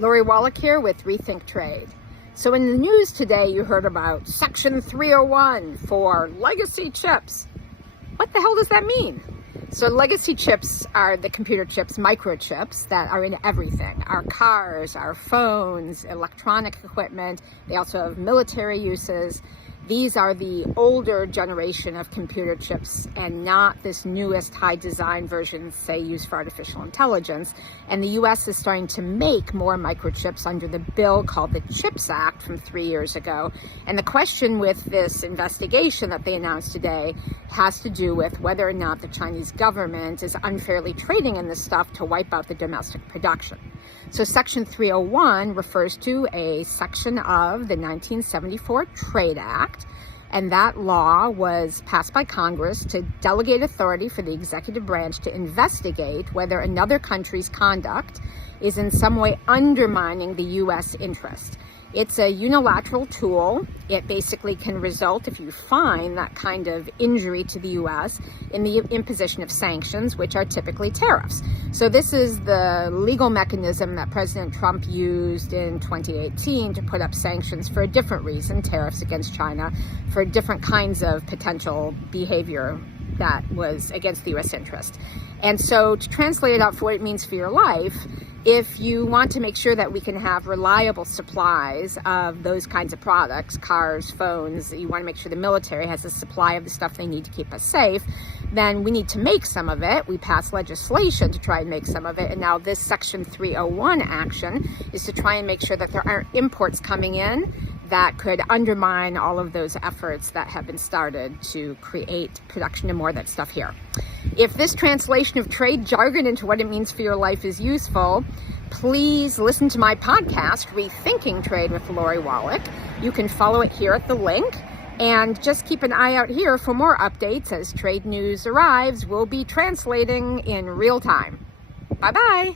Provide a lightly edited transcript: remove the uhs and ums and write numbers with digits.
Lori Wallach here with Rethink Trade. So in the news today, you heard about Section 301 for legacy chips. What the hell does that mean? So legacy chips are the computer chips, microchips that are in everything. Our cars, our phones, electronic equipment. They also have military uses. These are the older generation of computer chips and not this newest high design versions, say, used for artificial intelligence. And the US is starting to make more microchips under the bill called the CHIPS Act from 3 years ago. And the question with this investigation that they announced today has to do with whether or not the Chinese government is unfairly trading in this stuff to wipe out the domestic production. So Section 301 refers to a section of the 1974 Trade Act, and that law was passed by Congress to delegate authority for the executive branch to investigate whether another country's conduct is in some way undermining the U.S. interest. It's a unilateral tool. It basically can result, if you find that kind of injury to the U.S., in the imposition of sanctions, which are typically tariffs. So this is the legal mechanism that President Trump used in 2018 to put up sanctions for a different reason, tariffs against China, for different kinds of potential behavior that was against the U.S. interest. And so to translate it out for what it means for your life, if you want to make sure that we can have reliable supplies of those kinds of products, cars, phones, you want to make sure the military has a supply of the stuff they need to keep us safe, then we need to make some of it. We pass legislation to try and make some of it. And now this Section 301 action is to try and make sure that there aren't imports coming in that could undermine all of those efforts that have been started to create production of more of that stuff here. If this translation of trade jargon into what it means for your life is useful, please listen to my podcast, Rethinking Trade with Lori Wallach. You can follow it here at the link, and just keep an eye out here for more updates as trade news arrives. We'll be translating in real time. Bye-bye.